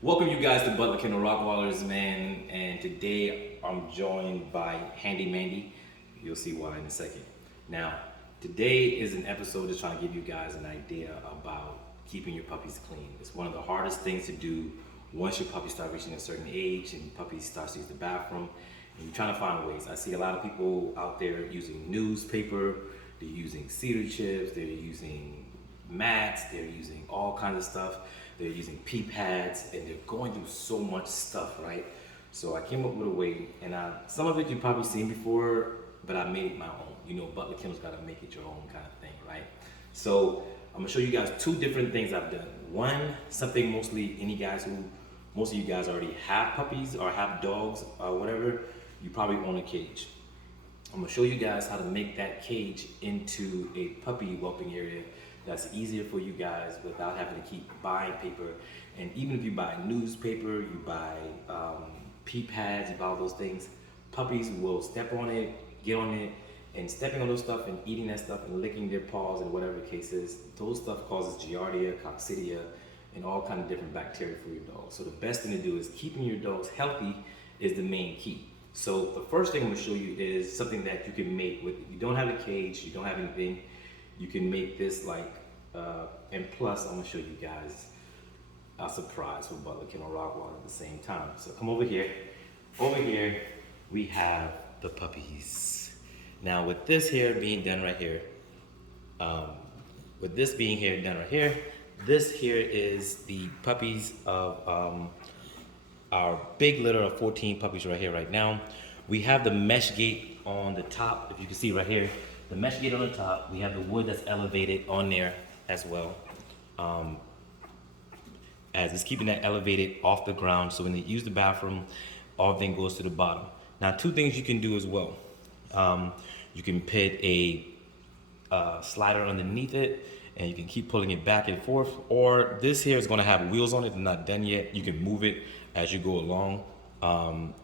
Welcome you guys to Butler Kennel Rockwallers, man. And today I'm joined by Handy Mandy. You'll see why in a second. Now, today is an episode just trying to give you guys an idea about keeping your puppies clean. It's one of the hardest things to do once your puppies start reaching a certain age and puppies start to use the bathroom. And you're trying to find ways. I see a lot of people out there using newspaper, they're using cedar chips, they're using mats, they're using all kinds of stuff. They're using pee pads, and they're going through so much stuff, right? So I came up with a way, and some of it you've probably seen before, but I made it my own. You know, Butler Kennel's got to make it your own kind of thing, right? So I'm gonna show you guys two different things I've done. One, something most of you guys already have puppies or have dogs or whatever, you probably own a cage. I'm gonna show you guys how to make that cage into a puppy whelping area that's easier for you guys without having to keep buying paper. And even if you buy newspaper, you buy pee pads, you buy all those things, puppies will step on it, get on it, and stepping on those stuff and eating that stuff and licking their paws and whatever the case is, those stuff causes giardia, coccidia, and all kind of different bacteria for your dog. So the best thing to do is keeping your dogs healthy is the main key. So the first thing I'm gonna show you is something that you can make with, you don't have a cage, you don't have anything, you can make this like, and plus I'm gonna show you guys a surprise for Butler Kennel Rockwater at the same time. So come over here. Over here, we have the puppies. Now with this here being done right here, with this being here done right here, this here is the puppies of our big litter of 14 puppies right here right now. We have the mesh gate on the top, if you can see right here, the mesh gate on the top. We have the wood that's elevated on there as well, as it's keeping that elevated off the ground, so when they use the bathroom, everything goes to the bottom. Now, two things you can do as well. You can put a slider underneath it, and you can keep pulling it back and forth, or this here is gonna have wheels on it, they're not done yet. You can move it as you go along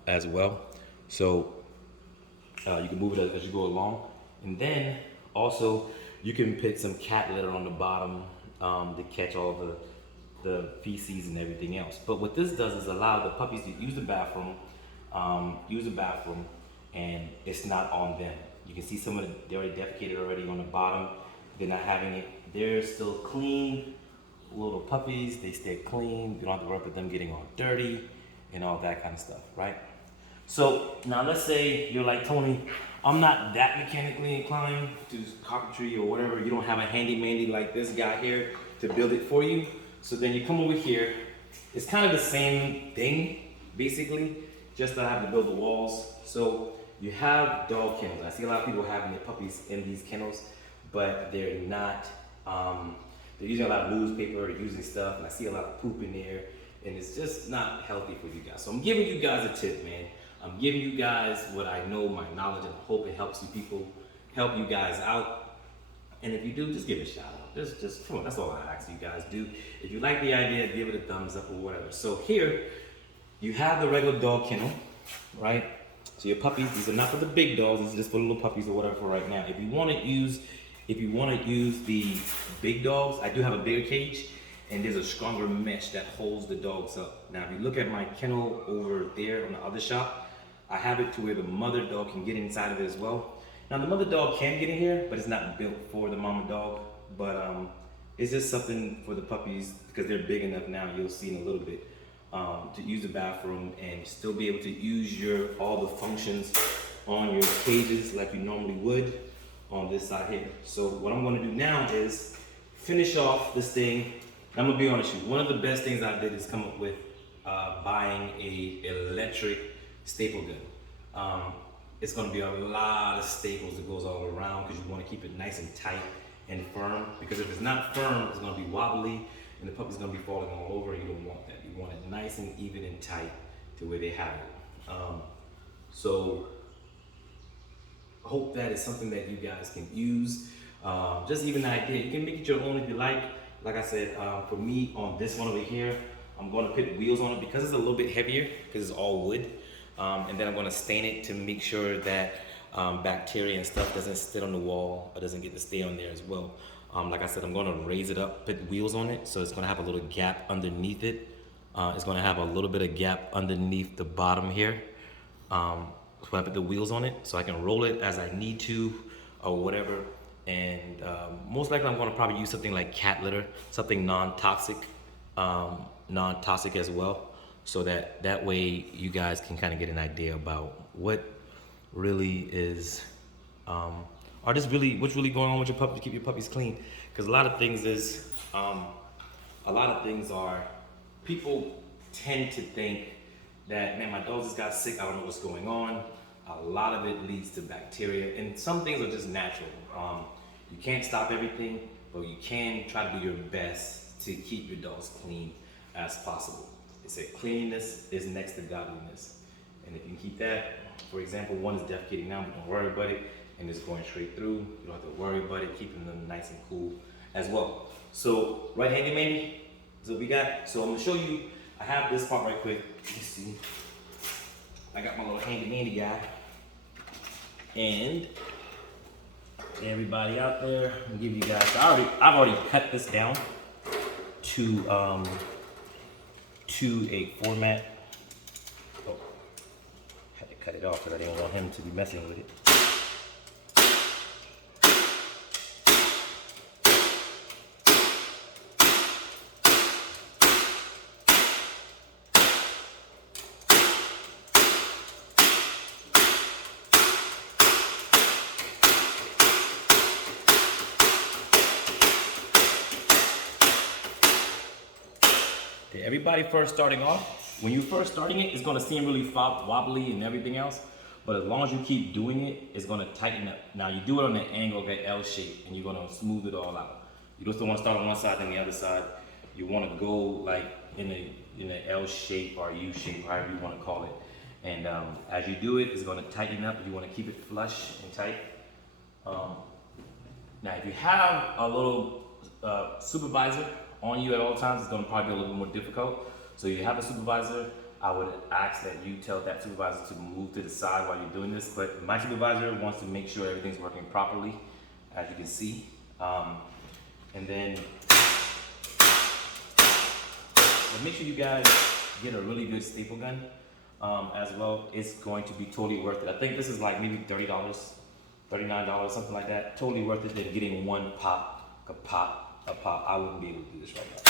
as well. So you can move it as you go along. And then also you can put some cat litter on the bottom to catch all the feces and everything else. But what this does is allow the puppies to use the bathroom, and it's not on them. You can see some of they already defecated already on the bottom. They're not having it. They're still clean, little puppies. They stay clean. You don't have to worry about them getting all dirty and all that kind of stuff, right? So now let's say you're like, Tony, I'm not that mechanically inclined to carpentry or whatever. You don't have a handy mandy like this guy here to build it for you. So then you come over here. It's kind of the same thing, basically, just that I have to build the walls. So you have dog kennels. I see a lot of people having their puppies in these kennels, but they're not, they're using a lot of newspaper, using stuff, and I see a lot of poop in there, and it's just not healthy for you guys. So I'm giving you guys a tip, man. I'm giving you guys what I know, my knowledge, and I hope it helps you people, help you guys out. And if you do, just give it a shout out. Just come on, that's all I ask you guys do. If you like the idea, give it a thumbs up or whatever. So here, you have the regular dog kennel, right? So your puppies, these are not for the big dogs, these are just for little puppies or whatever for right now. If you want to use the big dogs, I do have a bigger cage, and there's a stronger mesh that holds the dogs up. Now, if you look at my kennel over there on the other shop, I have it to where the mother dog can get inside of it as well. Now, the mother dog can get in here, but it's not built for the mama dog. But it's just something for the puppies, because they're big enough now, you'll see in a little bit, to use the bathroom and still be able to use all the functions on your cages like you normally would on this side here. So what I'm gonna do now is finish off this thing. I'm gonna be honest with you, one of the best things I did is come up with buying a electric staple gun. It's gonna be a lot of staples that goes all around, because you wanna keep it nice and tight and firm, because if it's not firm, it's gonna be wobbly and the puppy's gonna be falling all over. You don't want that. You want it nice and even and tight to where they have it. So I hope that is something that you guys can use. Just even the idea, you can make it your own if you like. Like I said, for me on this one over here, I'm gonna put wheels on it because it's a little bit heavier, because it's all wood. And then I'm gonna stain it to make sure that bacteria and stuff doesn't sit on the wall or doesn't get to stay on there as well. Like I said, I'm gonna raise it up, put wheels on it, so it's gonna have a little gap underneath it It's gonna have a little bit of gap underneath the bottom here. So I put the wheels on it so I can roll it as I need to or whatever. And most likely I'm gonna probably use something like cat litter, something non-toxic, non-toxic as well. So that way you guys can kind of get an idea about what really is, what's really going on with your puppy to keep your puppies clean. Because a lot of things are, people tend to think that, man, my dog just got sick, I don't know what's going on. A lot of it leads to bacteria, and some things are just natural. You can't stop everything, but you can try to do your best to keep your dogs clean as possible. They say cleanliness is next to godliness. And if you can keep that, for example, one is defecating now, but don't worry about it, and it's going straight through. You don't have to worry about it, keeping them nice and cool as well. So, right handy Mandy, is what we got. So I'm gonna show you, I have this part right quick. Let's see. I got my little handy Mandy guy. And everybody out there, I'm gonna give you guys, I've already cut this down to a format. Oh, had to cut it off because I didn't want him to be messing with it. Everybody first starting off, when you're first starting it, it's gonna seem really wobbly and everything else, but as long as you keep doing it, it's gonna tighten up. Now you do it on an angle, okay, L shape, and you're gonna smooth it all out. You just don't wanna start on one side, then the other side. You wanna go like in a L shape or U shape, however you wanna call it. And as you do it, it's gonna tighten up. You wanna keep it flush and tight. Now if you have a little supervisor on you at all times, it's gonna probably be a little bit more difficult. So you have a supervisor, I would ask that you tell that supervisor to move to the side while you're doing this. But my supervisor wants to make sure everything's working properly, as you can see. And then, but make sure you guys get a really good staple gun as well. It's going to be totally worth it. I think this is like maybe $30, $39, something like that. Totally worth it than getting one pop, a pop. I wouldn't be able to do this right now.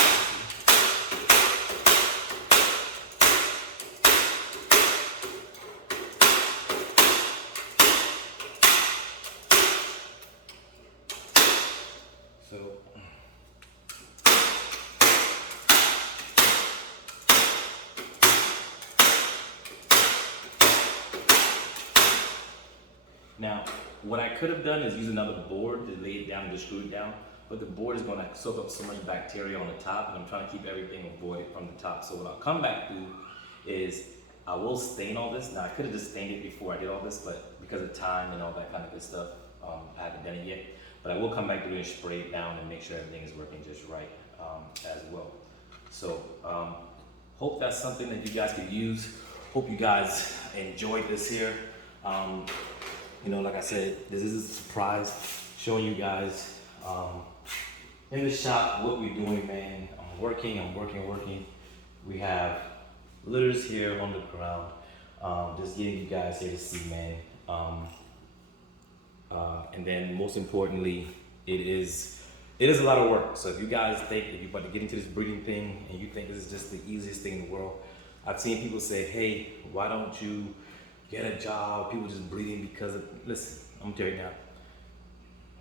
So, now, what I could have done is use another board to lay it down and just screw it down. But the board is going to soak up so much bacteria on the top, and I'm trying to keep everything avoided from the top. So what I'll come back to is I will stain all this. Now I could have just stained it before I did all this, but because of time and all that kind of good stuff, I haven't done it yet. But I will come back to it and spray it down and make sure everything is working just right as well. So hope that's something that you guys could use. Hope you guys enjoyed this here. You know, like I said, this is a surprise showing you guys in the shop what we're doing, man. I'm working. We have litters here on the ground. Just getting you guys here to see, man. And then most importantly, it is a lot of work. So if you guys think, if you're about to get into this breeding thing and you think this is just the easiest thing in the world, I've seen people say, hey, why don't you get a job? People just breeding because of, listen, I'm gonna tell you now,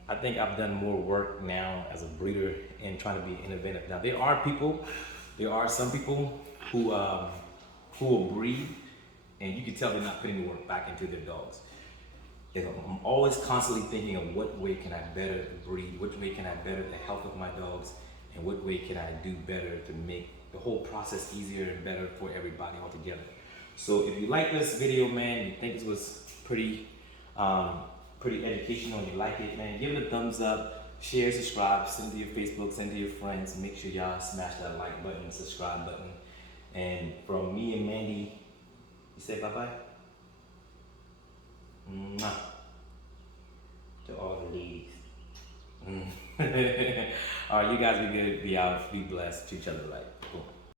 I think I've done more work now as a breeder and trying to be innovative. Now there are some people who will breed and you can tell they're not putting the work back into their dogs. I'm always constantly thinking of what way can I better breed, which way can I better the health of my dogs, and what way can I do better to make the whole process easier and better for everybody altogether. So if you like this video, man, you think this was pretty educational and you like it, man, give it a thumbs up, share, subscribe, send it to your Facebook, send it to your friends. Make sure y'all smash that like button, subscribe button. And from me and Mandy, you say bye-bye? Mwah. To all the ladies. All right, you guys be good, be out, be blessed, treat each other right.